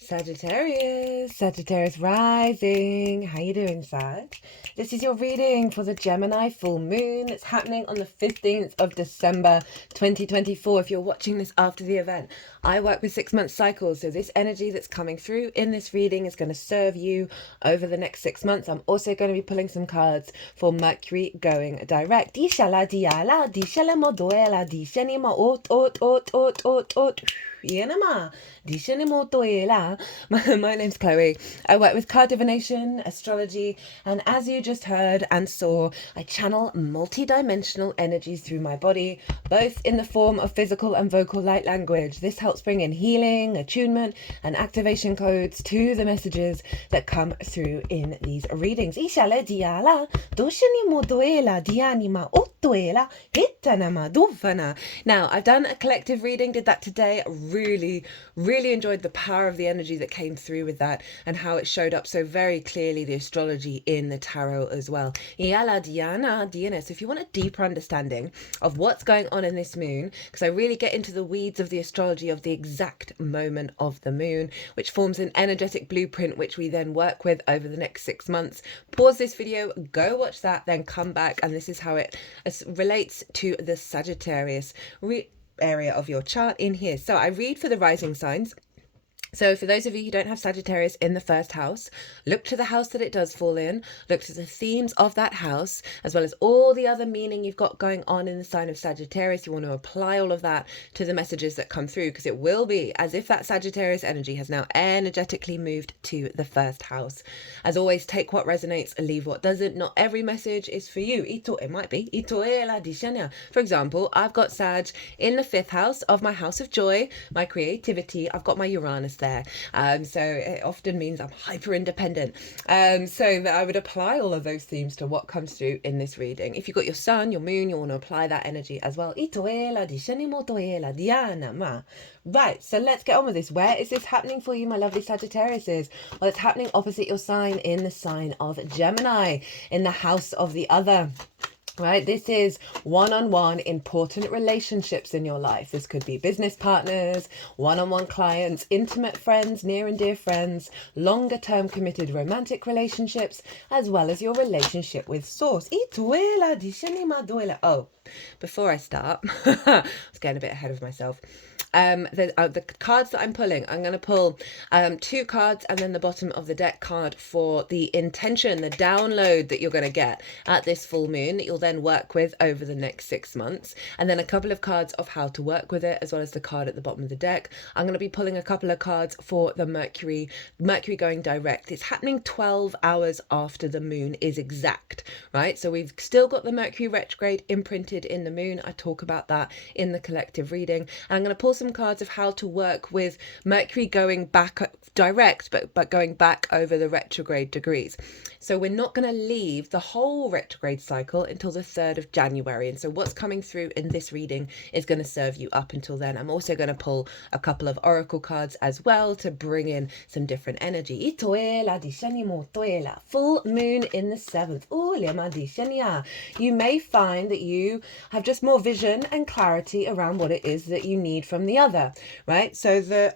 Sagittarius rising. How you doing, Sag? This is your reading for the Gemini full moon. It's happening on the 15th of December 2024. If you're watching this after the event, I work with 6-month cycles, so this energy that's coming through in this reading is going to serve you over the next 6 months. I'm also going to be pulling some cards for Mercury going direct. Dishala diala, dishala moduela, dishanima ot. Yenama, dishanimo toela. My name's Chloe. I work with card divination, astrology, and as you just heard and saw, I channel multi-dimensional energies through my body, both in the form of physical and vocal light language. This helps bring in healing, attunement, and activation codes to the messages that come through in these readings. Ishale diala, doshanimo toela, dianima ottoela, hitanama dovana. Now, I've done a collective reading, did that today. Really enjoyed the power of the energy that came through with that and how it showed up so very clearly, the astrology in the tarot as well. Yala Diana. So if you want a deeper understanding of what's going on in this moon, because I really get into the weeds of the astrology of the exact moment of the moon, which forms an energetic blueprint which we then work with over the next 6 months. Pause this video, go watch that, then come back, and this is how it relates to the Sagittarius area of your chart in here. So I read for the rising signs. So for those of you who don't have Sagittarius in the first house, look to the house that it does fall in, look to the themes of that house, as well as all the other meaning you've got going on in the sign of Sagittarius. You want to apply all of that to the messages that come through, because it will be as if that Sagittarius energy has now energetically moved to the first house. As always, take what resonates, leave what doesn't. Not every message is for you. It might be. For example, I've got Sag in the 5th house of my house of joy, my creativity. I've got my Uranus there, so it often means I'm hyper independent, so that I would apply all of those themes to what comes through in this reading. If you've got your sun, your moon, you want to apply that energy as well. Right, so let's get on with this. Where is this happening for you, my lovely Sagittariuses? Well, it's happening opposite your sign, in the sign of Gemini, in the house of the other. Right, this is one-on-one important relationships in your life. This could be business partners, one-on-one clients, intimate friends, near and dear friends, longer-term committed romantic relationships, as well as your relationship with Source. Oh, before I start, I was getting a bit ahead of myself. The cards that I'm pulling, I'm going to pull 2 cards and then the bottom of the deck card for the intention, the download that you're going to get at this full moon that you'll then work with over the next 6 months, and then a couple of cards of how to work with it, as well as the card at the bottom of the deck. I'm going to be pulling a couple of cards for the Mercury going direct. It's happening 12 hours after the moon is exact, right? So we've still got the Mercury retrograde imprinted in the moon. I talk about that in the collective reading, and I'm going to pull some cards of how to work with Mercury going back direct, but going back over the retrograde degrees. So we're not going to leave the whole retrograde cycle until the 3rd of January. And so what's coming through in this reading is going to serve you up until then. I'm also going to pull a couple of oracle cards as well to bring in some different energy. Full moon in the 7th. You may find that you have just more vision and clarity around what it is that you need from the other, right? So the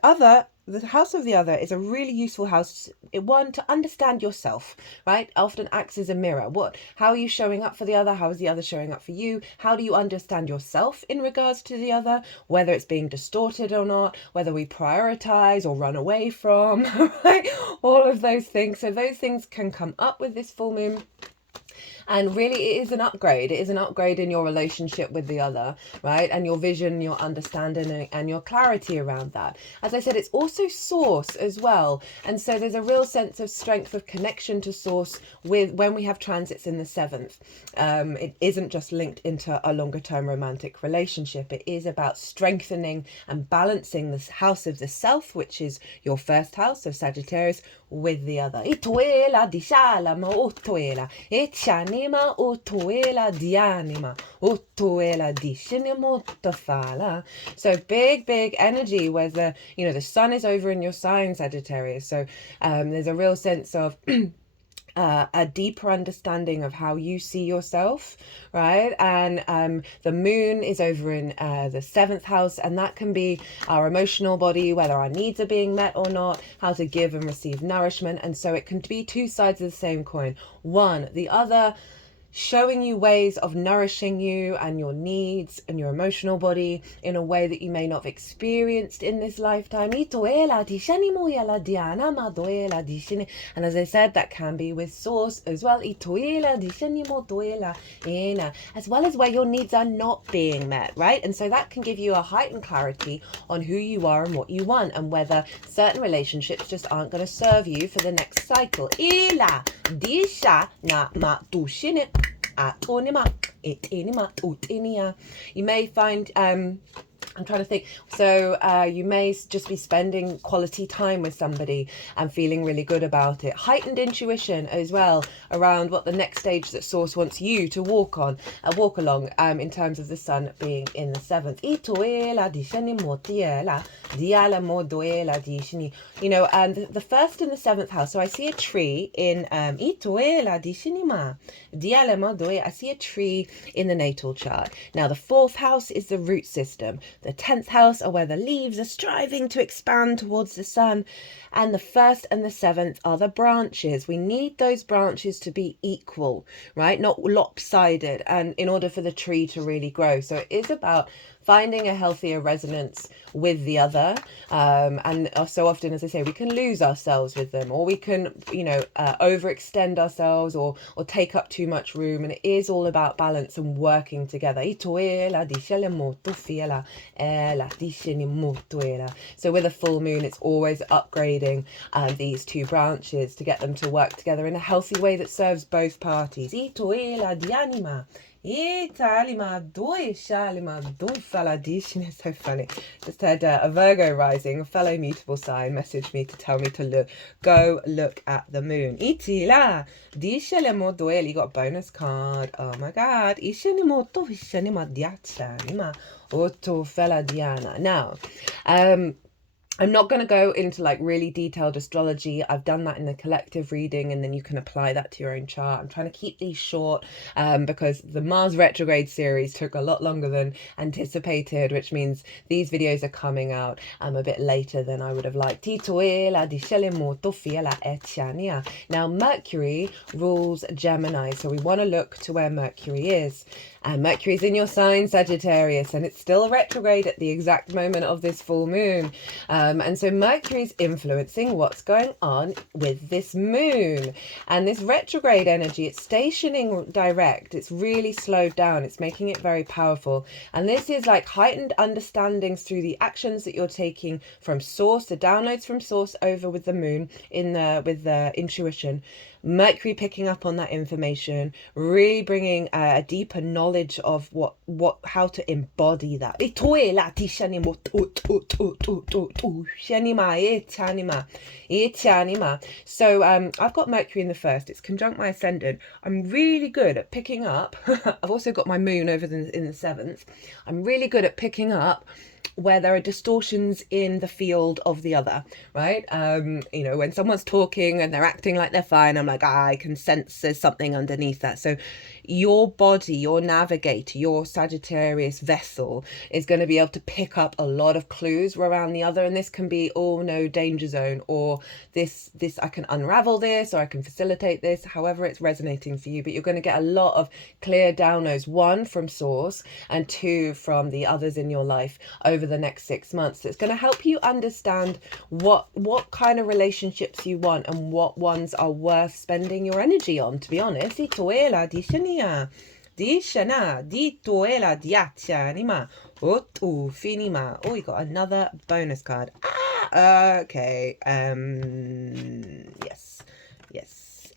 house of the other is a really useful house, one, to understand yourself, right? Often acts as a mirror. How are you showing up for the other? How is the other showing up for you? How do you understand yourself in regards to the other, whether it's being distorted or not, whether we prioritize or run away from, right? All of those things. So those things can come up with this full moon. And really, it is an upgrade. It is an upgrade in your relationship with the other, right? And your vision, your understanding, and your clarity around that. As I said, it's also Source as well. And so there's a real sense of strength of connection to Source when we have transits in the 7th. It isn't just linked into a longer term romantic relationship. It is about strengthening and balancing this house of the self, which is your first house of Sagittarius, with the other. Anima otuela dianima otuela dishinimotafala. So big energy where the sun is over in your sign, Sagittarius. So there's a real sense of a deeper understanding of how you see yourself, right? And the moon is over in the 7th house, and that can be our emotional body, whether our needs are being met or not, how to give and receive nourishment. And so it can be two sides of the same coin. One, the other, showing you ways of nourishing you and your needs and your emotional body in a way that you may not have experienced in this lifetime. And as I said, that can be with source as well, as well as where your needs are not being met, right? And so that can give you a heightened clarity on who you are and what you want, and whether certain relationships just aren't going to serve you for the next cycle. You may find I'm trying to think. So you may just be spending quality time with somebody and feeling really good about it. Heightened intuition as well around what the next stage that Source wants you to walk along in terms of the sun being in the 7th. You know, and the 1st and the 7th house. So I see a tree in I see a tree in the natal chart. Now the 4th house is the root system. The 10th house are where the leaves are striving to expand towards the sun. And the 1st and the 7th are the branches. We need those branches to be equal, right? Not lopsided, and in order for the tree to really grow. So it is about finding a healthier resonance with the other. And so often, as I say, we can lose ourselves with them, or we can, you know, overextend ourselves or take up too much room. And it is all about balance and working together. So with a full moon, it's always upgrading these two branches to get them to work together in a healthy way that serves both parties. It's so funny. Just had a Virgo rising, a fellow mutable sign, message me to tell me to go look at the moon. You got a bonus card. Oh my god. Now, I'm not going to go into like really detailed astrology. I've done that in the collective reading, and then you can apply that to your own chart. I'm trying to keep these short because the Mars retrograde series took a lot longer than anticipated, which means these videos are coming out a bit later than I would have liked. Now Mercury rules Gemini, so we want to look to where Mercury is. And Mercury's in your sign, Sagittarius, and it's still retrograde at the exact moment of this full moon. And so Mercury's influencing what's going on with this moon. And this retrograde energy, it's stationing direct. It's really slowed down. It's making it very powerful. And this is like heightened understandings through the actions that you're taking from source, the downloads from source over with the moon with the intuition. Mercury picking up on that information, really bringing a deeper knowledge of how to embody that. So I've got Mercury in the 1st. It's conjunct my ascendant. I'm really good at picking up. I've also got my moon over in the 7th. I'm really good at picking up where there are distortions in the field of the other, right? You know, when someone's talking and they're acting like they're fine, I'm like, I can sense there's something underneath that. So your body, your navigator, your Sagittarius vessel is going to be able to pick up a lot of clues around the other. And this can be, oh no, danger zone, or this I can unravel this, or I can facilitate this, however it's resonating for you. But you're going to get a lot of clear downloads, 1 from source and 2 from the others in your life over the next 6 months. So it's going to help you understand what kind of relationships you want and what ones are worth spending your energy on, to be honest. Oh, you got another bonus card. Okay. Yes,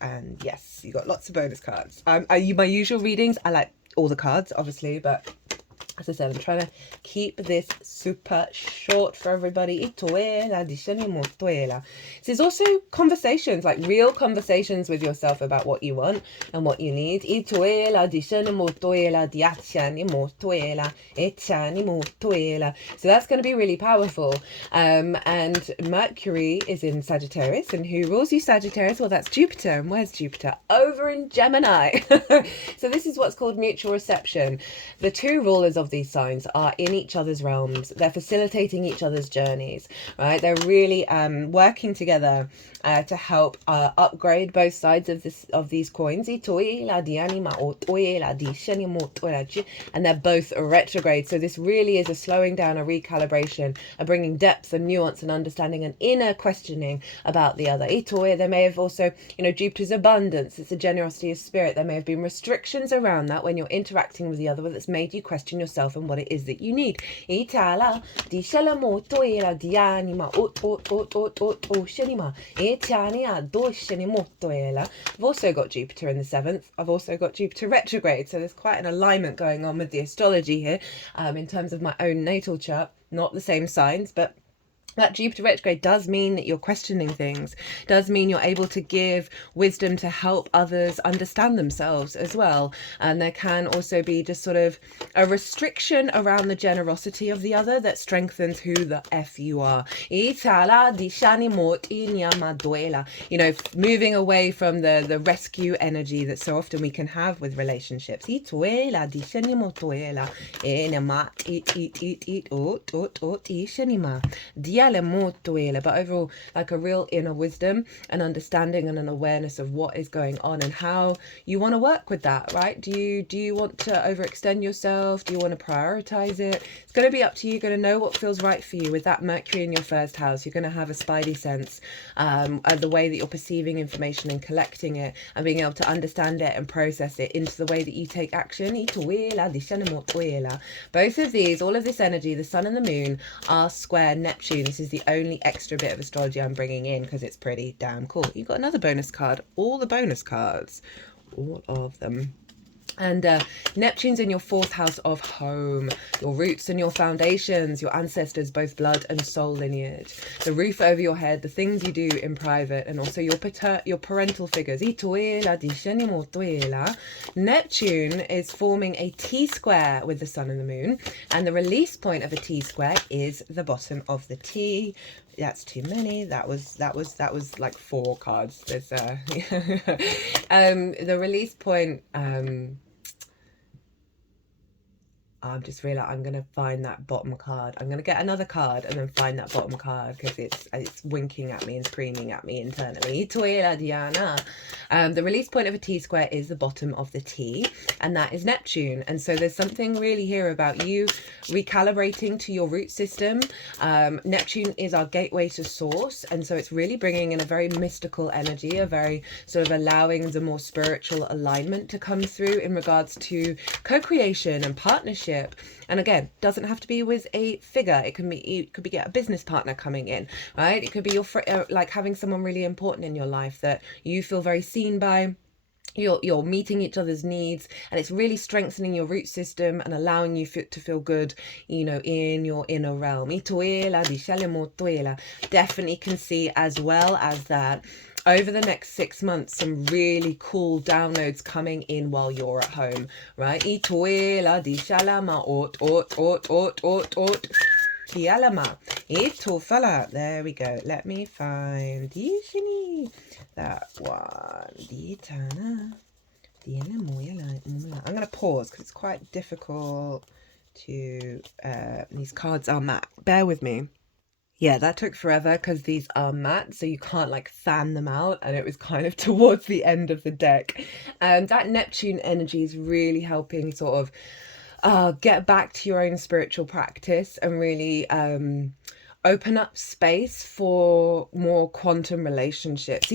and yes, you got lots of bonus cards. My usual readings, I like all the cards, obviously, but As I said, I'm trying to keep this super short for everybody. This is also conversations, like real conversations with yourself about what you want and what you need. So that's going to be really powerful. And Mercury is in Sagittarius. And who rules you, Sagittarius? Well, that's Jupiter. And where's Jupiter? Over in Gemini. So this is what's called mutual reception. The two rulers of these signs are in each other's realms. They're facilitating each other's journeys, right? They're really working together to help upgrade both sides of these coins. And they're both retrograde. So this really is a slowing down, a recalibration, a bringing depth and nuance and understanding and inner questioning about the other. There may have also, Jupiter's abundance. It's a generosity of spirit. There may have been restrictions around that when you're interacting with the other that's made you question yourself and what it is that you need. I've also got Jupiter in the 7th. I've also got Jupiter retrograde. So there's quite an alignment going on with the astrology here in terms of my own natal chart. Not the same signs, but that Jupiter retrograde does mean that you're questioning things, does mean you're able to give wisdom to help others understand themselves as well. And there can also be just sort of a restriction around the generosity of the other that strengthens who the F you are. Moving away from the rescue energy that so often we can have with relationships. But overall, like a real inner wisdom and understanding and an awareness of what is going on and how you want to work with that, right? Do you want to overextend yourself? Do you want to prioritize it? It's going to be up to you. You're going to know what feels right for you. With that Mercury in your first house, you're going to have a spidey sense of the way that you're perceiving information and collecting it and being able to understand it and process it into the way that you take action. Both of these, all of this energy, the sun and the moon, are square Neptune. This is the only extra bit of astrology I'm bringing in because it's pretty damn cool. You've got another bonus card. All the bonus cards. All of them. And Neptune's in your 4th house of home, your roots and your foundations, your ancestors, both blood and soul lineage, the roof over your head, the things you do in private, and also your parental figures. Neptune is forming a T-square with the sun and the moon, and the release point of a T-square is the bottom of the T. That's too many. That was like 4 cards. There's the release point. I'm just realizing I'm going to find that bottom card. I'm going to get another card and then find that bottom card because it's winking at me and screaming at me internally. The release point of a T-square is the bottom of the T, and that is Neptune. And so there's something really here about you recalibrating to your root system. Neptune is our gateway to source, and so it's really bringing in a very mystical energy, a very sort of allowing the more spiritual alignment to come through in regards to co-creation and partnership. And again, doesn't have to be with a figure. It could be a business partner coming in, right? It could be like having someone really important in your life that you feel very seen by. You're meeting each other's needs, and it's really strengthening your root system and allowing you to feel good, in your inner realm. Definitely can see as well as that over the next 6 months, some really cool downloads coming in while you're at home, right? There we go. Let me find that one. I'm going to pause because it's quite difficult to... these cards are matte. Bear with me. Yeah, that took forever because these are matte, so you can't like fan them out, and it was kind of towards the end of the deck. That Neptune energy is really helping sort of get back to your own spiritual practice and really open up space for more quantum relationships.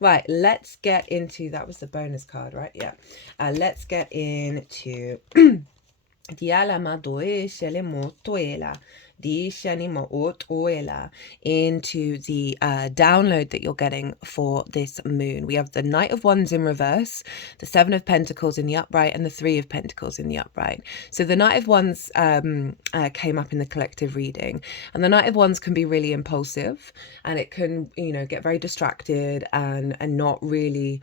Right, let's get into, that was the bonus card, right? Yeah. Let's get into di shani ma'ot oela, into the download that you're getting for this moon. We have the Knight of Wands in reverse, the Seven of Pentacles in the upright, and the Three of Pentacles in the upright. So the Knight of Wands came up in the collective reading, and the Knight of Wands can be really impulsive, and it can, you know, get very distracted and not really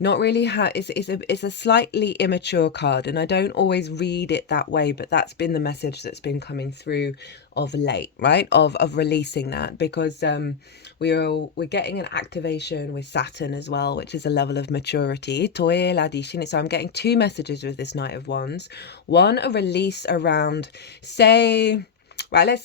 it's a slightly immature card, and I don't always read it that way, but that's been the message that's been coming through of late, right? Of releasing that, because we're getting an activation with Saturn as well, which is a level of maturity. So I'm getting two messages with this Knight of Wands. One, a release around, say, right,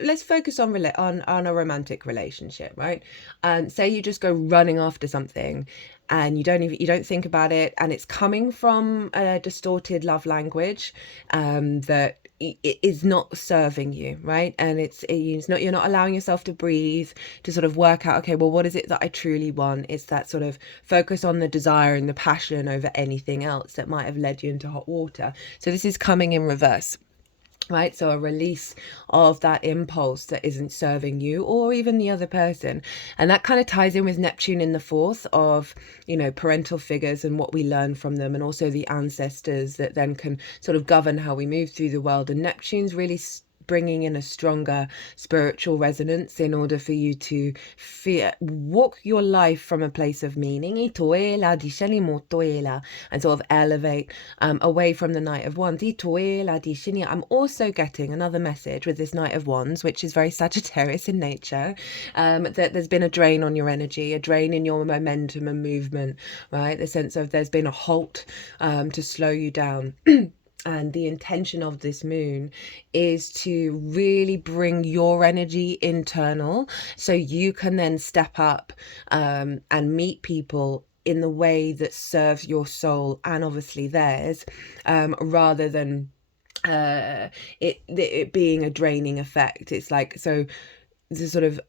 let's focus on a romantic relationship, right? And say you just go running after something and you don't think about it, and it's coming from a distorted love language that it is not serving you, right? And you're not allowing yourself to breathe, to sort of work out, okay, well, what is it that I truly want? It's that sort of focus on the desire and the passion over anything else that might have led you into hot water. So this is coming in reverse. Right, so a release of that impulse that isn't serving you or even the other person. And that kind of ties in with Neptune in the fourth of, you know, parental figures and what we learn from them, and also the ancestors that then can sort of govern how we move through the world. And Neptune's really bringing in a stronger spiritual resonance in order for you to walk your life from a place of meaning and sort of elevate away from the Knight of Wands. I'm also getting another message with this Knight of Wands, which is very Sagittarius in nature, that there's been a drain on your energy, a drain in your momentum and movement, right? The sense of there's been a halt to slow you down. And the intention of this moon is to really bring your energy internal, so you can then step up and meet people in the way that serves your soul and obviously theirs, rather than it being a draining effect. It's like, so the sort of,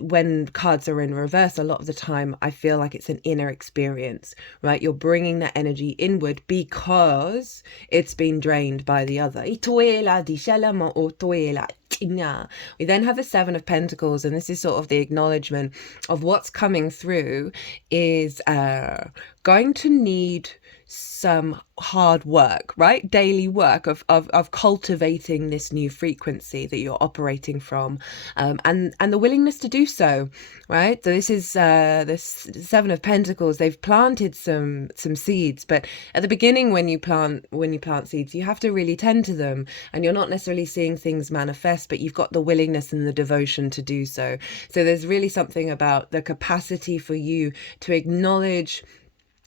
when cards are in reverse, a lot of the time I feel like it's an inner experience, right? You're bringing that energy inward because it's been drained by the other. We then have the Seven of Pentacles, and this is sort of the acknowledgement of what's coming through is going to need some hard work, right? Daily work of cultivating this new frequency that you're operating from, and the willingness to do so, right? So this is the Seven of Pentacles. They've planted some seeds, but at the beginning, when you plant seeds, you have to really tend to them, and you're not necessarily seeing things manifest, but you've got the willingness and the devotion to do so. So there's really something about the capacity for you to acknowledge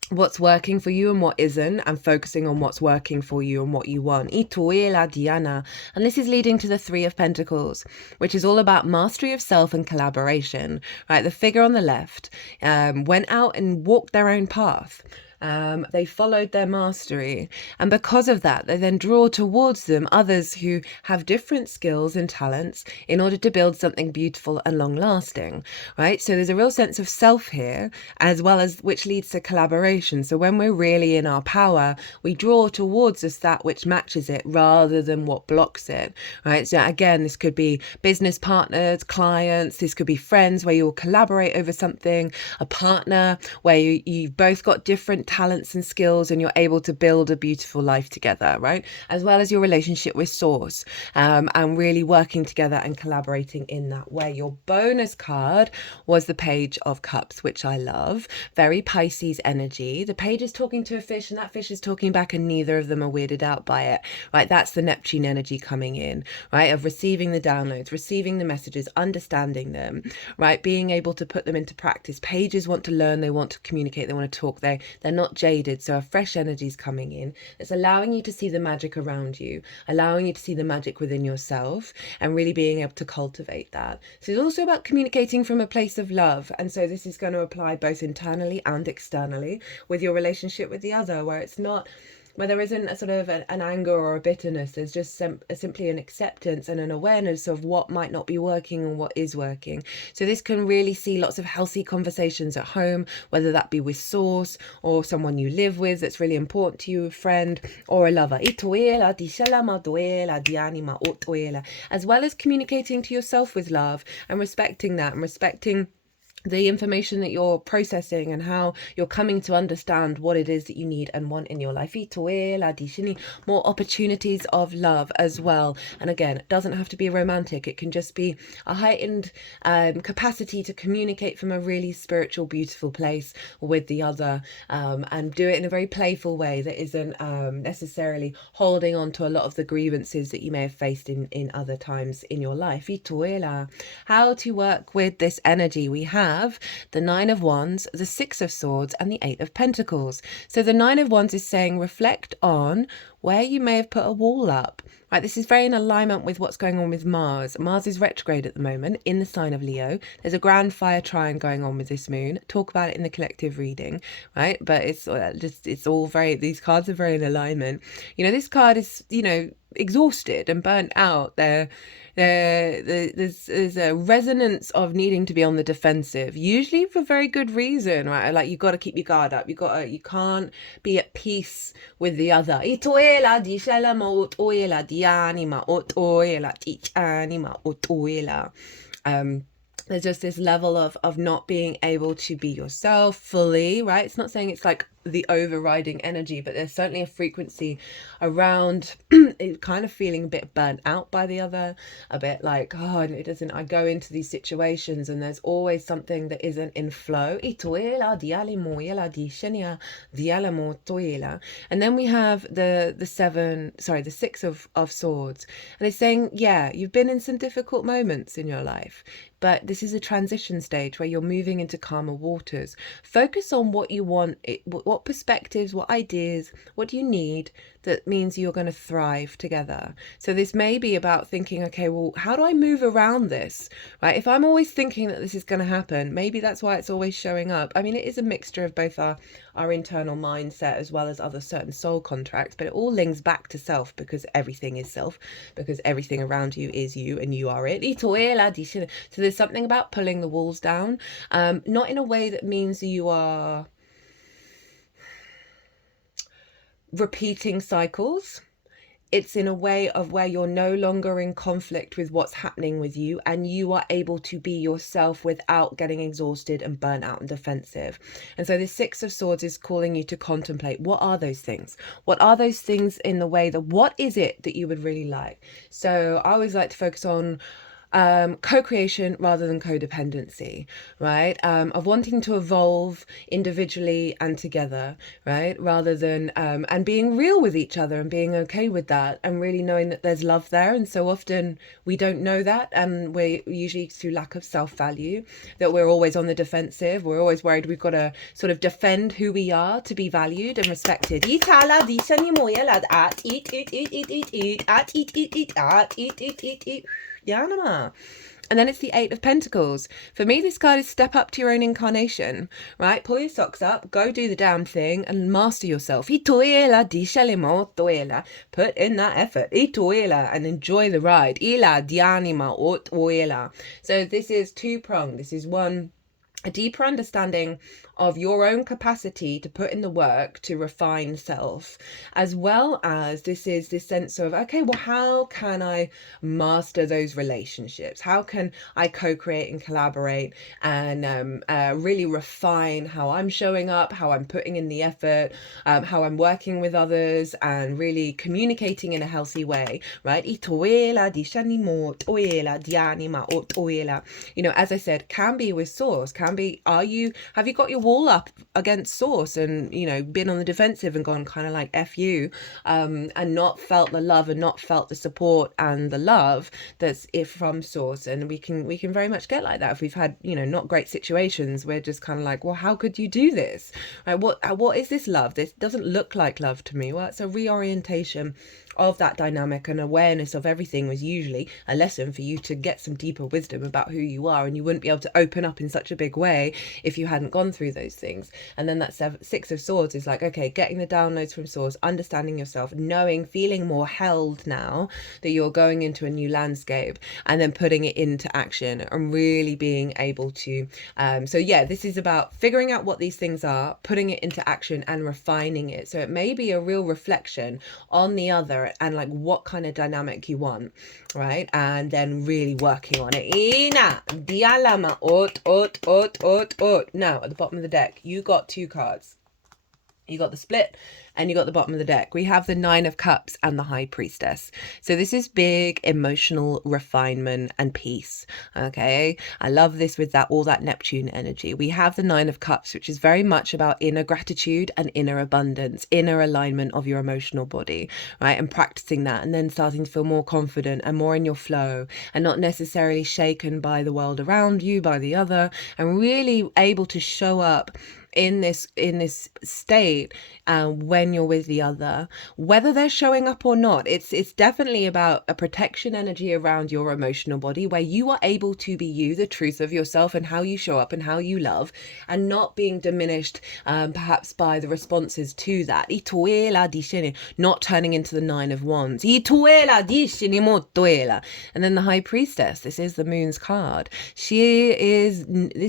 what's working for you and what isn't, and focusing on what's working for you and what you want. And this is leading to the Three of Pentacles, which is all about mastery of self and collaboration, right? The figure on the left went out and walked their own path. They followed their mastery, and because of that they then draw towards them others who have different skills and talents in order to build something beautiful and long lasting, right? So there's a real sense of self here, as well as, which leads to collaboration. So when we're really in our power, we draw towards us that which matches it rather than what blocks it, right? So again, this could be business partners, clients, this could be friends where you'll collaborate over something, a partner where you've both got different talents and skills and you're able to build a beautiful life together, right? As well as your relationship with Source, and really working together and collaborating in that way. Your bonus card was the Page of Cups, which I love. Very Pisces energy. The page is talking to a fish and that fish is talking back, and neither of them are weirded out by it, right? That's the Neptune energy coming in, right? Of receiving the downloads, receiving the messages, understanding them, right? Being able to put them into practice. Pages want to learn, they want to communicate, they want to talk, they're not jaded. So a fresh energy is coming in. It's allowing you to see the magic around you, allowing you to see the magic within yourself, and really being able to cultivate that. So it's also about communicating from a place of love. And so this is going to apply both internally and externally with your relationship with the other, where it's not where there isn't a sort of an anger or a bitterness. There's just simply an acceptance and an awareness of what might not be working and what is working. So this can really see lots of healthy conversations at home, whether that be with source or someone you live with that's really important to you, a friend or a lover. As well as communicating to yourself with love and respecting that and respecting the information that you're processing and how you're coming to understand what it is that you need and want in your life. More opportunities of love as well. And again, it doesn't have to be romantic. It can just be a heightened capacity to communicate from a really spiritual, beautiful place with the other, and do it in a very playful way that isn't necessarily holding on to a lot of the grievances that you may have faced in other times in your life. How to work with this energy? We have the Nine of Wands, the Six of Swords, and the Eight of Pentacles. So the Nine of Wands is saying reflect on where you may have put a wall up. Right, this is very in alignment with what's going on with Mars. Mars is retrograde at the moment in the sign of Leo. There's a grand fire trine going on with this moon. Talk about it in the collective reading, right? But it's all very, these cards are very in alignment. You know, this card is, you know, exhausted and burnt out. There's a resonance of needing to be on the defensive, usually for very good reason, right? Like you've got to keep your guard up. You can't be at peace with the other. There's just this level of not being able to be yourself fully, right? It's not saying it's like the overriding energy, but there's certainly a frequency around it kind of feeling a bit burnt out by the other, a bit like, oh, it doesn't, I go into these situations and there's always something that isn't in flow. And then we have the Six of Swords, and it's saying, yeah, you've been in some difficult moments in your life, but this is a transition stage where you're moving into calmer waters. Focus on what you want, what perspectives, what ideas, what do you need that means you're going to thrive together. So this may be about thinking, okay, well, how do I move around this, right? If I'm always thinking that this is going to happen, maybe that's why it's always showing up. I mean, it is a mixture of both our internal mindset as well as other certain soul contracts, but it all links back to self, because everything is self, because everything around you is you and you are it. So there's something about pulling the walls down, not in a way that means you are repeating cycles. It's in a way of where you're no longer in conflict with what's happening with you, and you are able to be yourself without getting exhausted and burnt out and defensive. And so the Six of Swords is calling you to contemplate, what are those things? What are those things in the way that, what is it that you would really like? So I always like to focus on co-creation rather than codependency, right? Of wanting to evolve individually and together, right? Rather than, and being real with each other and being okay with that, and really knowing that there's love there. And so often we don't know that, and we're usually through lack of self-value, that we're always on the defensive. We're always worried we've got to sort of defend who we are to be valued and respected. And then it's the Eight of Pentacles. For me, this card is step up to your own incarnation, right? Pull your socks up, go do the damn thing and master yourself. Put in that effort. And enjoy the ride. So this is two-pronged. This is one, a deeper understanding of your own capacity to put in the work to refine self, as well as this is this sense of, okay, well, how can I master those relationships? How can I co-create and collaborate and really refine how I'm showing up, how I'm putting in the effort, how I'm working with others, and really communicating in a healthy way, right? You know, as I said, can be with source, can be, have you got your wall up against source and, you know, been on the defensive and gone kind of like F you, and not felt the love and not felt the support and the love that's from source. And we can very much get like that if we've had, you know, not great situations. We're just kind of like, well, how could you do this, right? What is this love? This doesn't look like love to me. Well, it's a reorientation of that dynamic and awareness of everything was usually a lesson for you to get some deeper wisdom about who you are, and you wouldn't be able to open up in such a big way if you hadn't gone through those things. And then that Six of Swords is like, okay, getting the downloads from Source, understanding yourself, knowing, feeling more held now that you're going into a new landscape, and then putting it into action and really being able to so yeah, this is about figuring out what these things are, putting it into action and refining it. So it may be a real reflection on the other and like what kind of dynamic you want, right? And then really working on it. Now at the bottom of the deck you got two cards. You got the split and you got the bottom of the deck. We have the Nine of Cups and the High Priestess. So this is big emotional refinement and peace. Okay. I love this with that, all that Neptune energy. We have the Nine of Cups, which is very much about inner gratitude and inner abundance, inner alignment of your emotional body, right? And practicing that and then starting to feel more confident and more in your flow and not necessarily shaken by the world around you, by the other, and really able to show up in this state when you're with the other, whether they're showing up or not. It's definitely about a protection energy around your emotional body where you are able to be you, the truth of yourself and how you show up and how you love, and not being diminished perhaps by the responses to that. Not turning into the Nine of Wands. And then the High Priestess, this is the Moon's card. This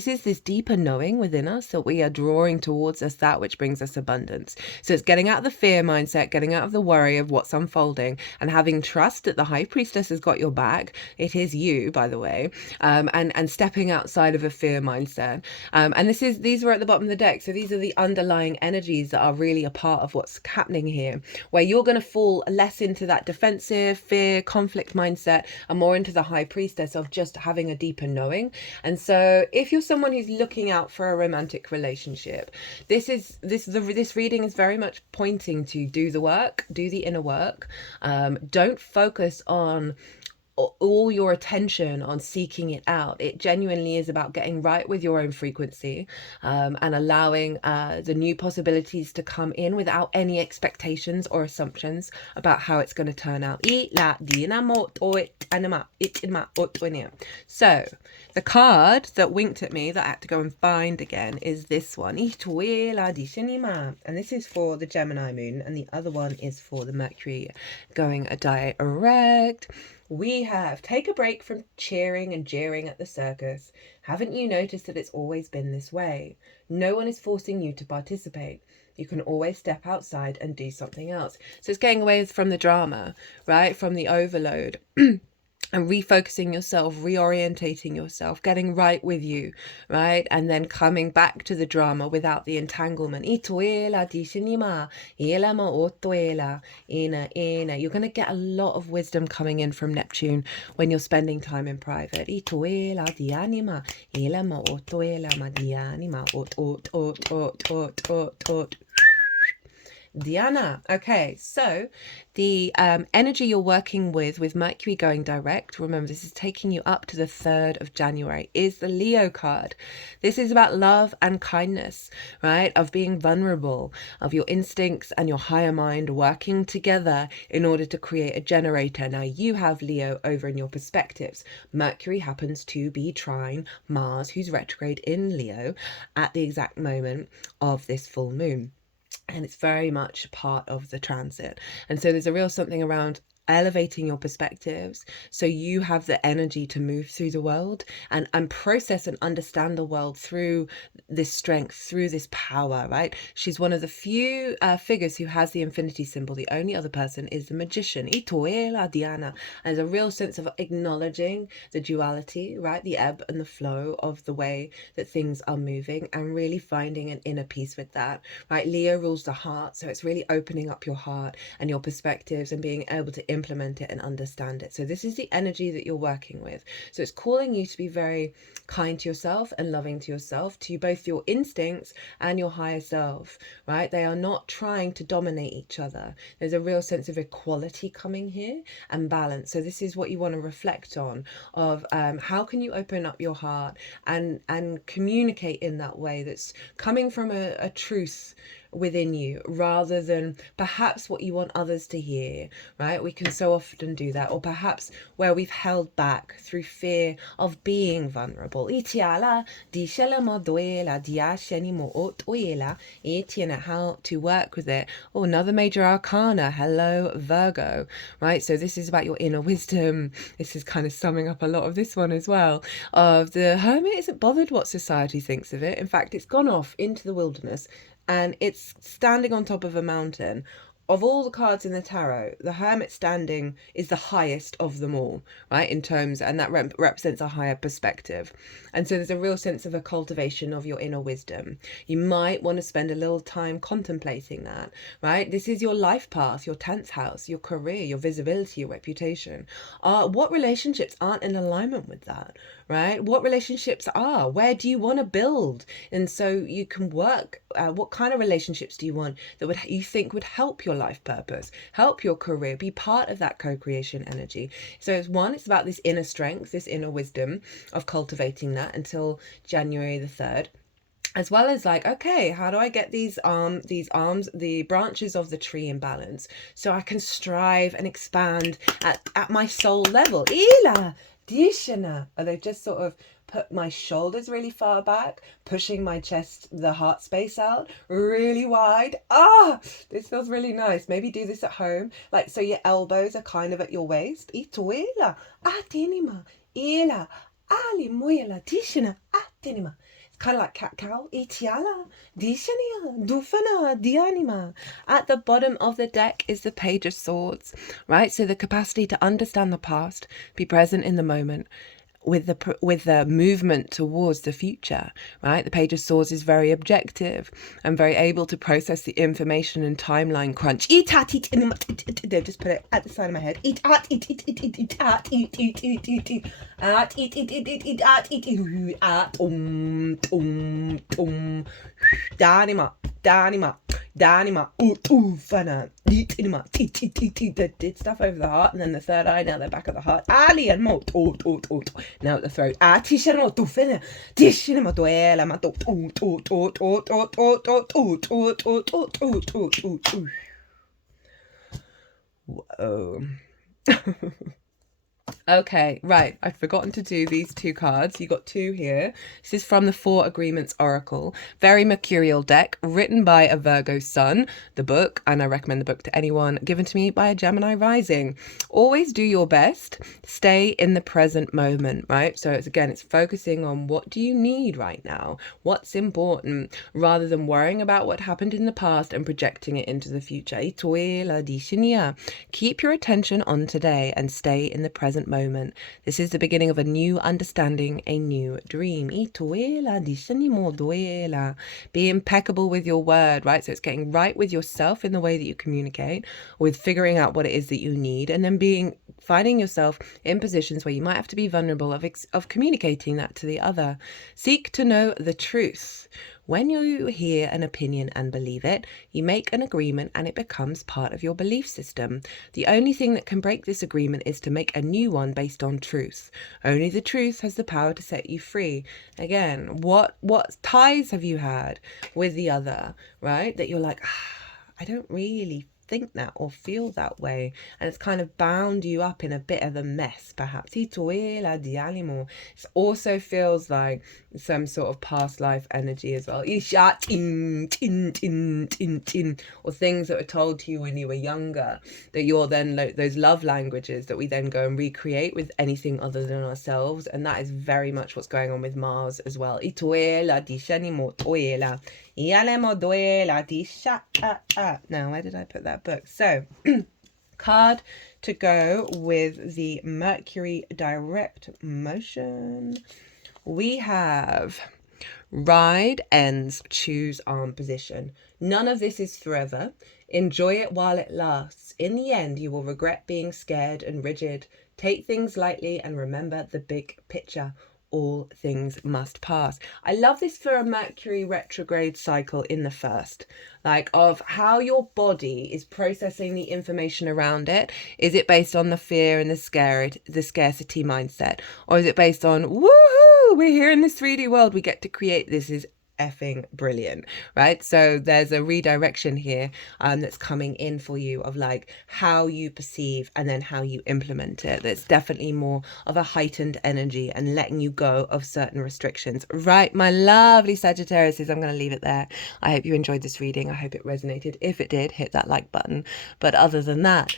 is this deeper knowing within us that we are drawing towards us that which brings us abundance. So it's getting out of the fear mindset, getting out of the worry of what's unfolding, and having trust that the High Priestess has got your back. It is you, by the way, and stepping outside of a fear mindset. And these were at the bottom of the deck. So these are the underlying energies that are really a part of what's happening here, where you're going to fall less into that defensive, fear, conflict mindset, and more into the High Priestess of just having a deeper knowing. And so if you're someone who's looking out for a romantic relationship, this reading is very much pointing to do the work, do the inner work. Don't focus on all your attention on seeking it out. It genuinely is about getting right with your own frequency, and allowing the new possibilities to come in without any expectations or assumptions about how it's going to turn out. So the card that winked at me that I had to go and find again is this one. And this is for the Gemini moon, and the other one is for the Mercury going direct. We have, take a break from cheering and jeering at the circus. Haven't you noticed that it's always been this way? No one is forcing you to participate. You can always step outside and do something else. So it's getting away from the drama, right? From the overload. And refocusing yourself, reorientating yourself, getting right with you, right? And then coming back to the drama without the entanglement. You're going to get a lot of wisdom coming in from Neptune when you're spending time in private. Diana. Okay, so the energy you're working with Mercury going direct, remember this is taking you up to the 3rd of January, is the Leo card. This is about love and kindness, right? Of being vulnerable, of your instincts and your higher mind working together in order to create a generator. Now you have Leo over in your perspectives. Mercury happens to be trine Mars, who's retrograde in Leo at the exact moment of this full moon. And it's very much part of the transit. And so there's a real something around elevating your perspectives so you have the energy to move through the world and process and understand the world through this strength, through this power, right? She's one of the few figures who has the infinity symbol. The only other person is the magician. Diana. And there's a real sense of acknowledging the duality, right? The ebb and the flow of the way that things are moving, and really finding an inner peace with that, right? Leo rules the heart, so it's really opening up your heart and your perspectives and being able to implement it and understand it. So this is the energy that you're working with. So it's calling you to be very kind to yourself and loving to yourself, to both your instincts and your higher self, right? They are not trying to dominate each other. There's a real sense of equality coming here and balance. So this is what you want to reflect on, of how can you open up your heart and communicate in that way that's coming from a truth within you rather than perhaps what you want others to hear, right? We can so often do that, or perhaps where we've held back through fear of being vulnerable. How to work with it. Oh, another major arcana. Hello, Virgo, right? So this is about your inner wisdom. This is kind of summing up a lot of this one as well. Of the Hermit isn't bothered what society thinks of it. In fact, it's gone off into the wilderness and it's standing on top of a mountain. Of all the cards in the tarot, the Hermit standing is the highest of them all, right, in terms, and that represents a higher perspective. And so there's a real sense of a cultivation of your inner wisdom. You might want to spend a little time contemplating that, right? This is your life path, your 10th house, your career, your visibility, your reputation. What relationships aren't in alignment with that, right? What relationships are? Where do you want to build? And so you can work. What kind of relationships do you want that you think would help your life purpose, help your career, be part of that co-creation energy? So it's about this inner strength, this inner wisdom of cultivating that until January the 3rd. As well as like, okay, how do I get these arms, the branches of the tree in balance so I can strive and expand at my soul level? Ila, Dishana. Are they just sort of put my shoulders really far back, pushing my chest, the heart space out really wide? This feels really nice. Maybe do this at home. Like, so your elbows are kind of at your waist. Ituela, atinima, ila, ali muela, Dishana, atinima. Kind of like cat-cow. Itiala, dishania, dufana, dianima. At the bottom of the deck is the Page of Swords, right? So the capacity to understand the past, be present in the moment, with the movement towards the future, right? The Page of Swords is very objective and very able to process the information and timeline crunch. Just put it at the side of my head. Danima, fana, did stuff over the heart, and then the third eye, now they're back at the heart. Ali and mo, now at the throat. Tishanamo, fana, tishanamo, duela, whoa. Okay, right. I'd forgotten to do these two cards. You got two here. This is from the Four Agreements Oracle. Very mercurial deck, written by a Virgo sun, the book, and I recommend the book to anyone, given to me by a Gemini rising. Always do your best. Stay in the present moment, right? So it's focusing on what do you need right now? What's important, rather than worrying about what happened in the past and projecting it into the future. Keep your attention on today and stay in the present moment. This is the beginning of a new understanding, a new dream. Be impeccable with your word, right? So it's getting right with yourself in the way that you communicate, with figuring out what it is that you need, and then finding yourself in positions where you might have to be vulnerable of communicating that to the other. Seek to know the truth. When you hear an opinion and believe it, you make an agreement and it becomes part of your belief system. The only thing that can break this agreement is to make a new one based on truth. Only the truth has the power to set you free. Again, what ties have you had with the other, right? That you're like, I don't really think that or feel that way, and it's kind of bound you up in a bit of a mess, perhaps. It also feels like some sort of past life energy as well, or things that were told to you when you were younger, that you're then those love languages that we then go and recreate with anything other than ourselves. And that is very much what's going on with Mars as well. Now, where did I put that book? So, card to go with the Mercury direct motion. We have ride, ends, choose arm position. None of this is forever. Enjoy it while it lasts. In the end, you will regret being scared and rigid. Take things lightly and remember the big picture. All things must pass. I love this for a Mercury retrograde cycle in the first, like of how your body is processing the information around it. Is it based on the fear and the scarcity mindset, or is it based on woohoo, we're here in this 3D world, we get to create, this is effing brilliant, right? So there's a redirection here that's coming in for you of like how you perceive and then how you implement it. There's definitely more of a heightened energy and letting you go of certain restrictions, right? My lovely Sagittarius, I'm going to leave it there. I hope you enjoyed this reading. I hope it resonated. If it did, hit that like button. But other than that,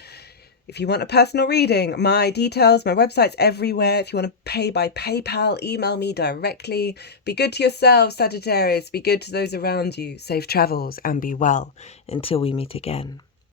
if you want a personal reading, my details, my website's everywhere. If you want to pay by PayPal, email me directly. Be good to yourself, Sagittarius. Be good to those around you. Safe travels and be well until we meet again.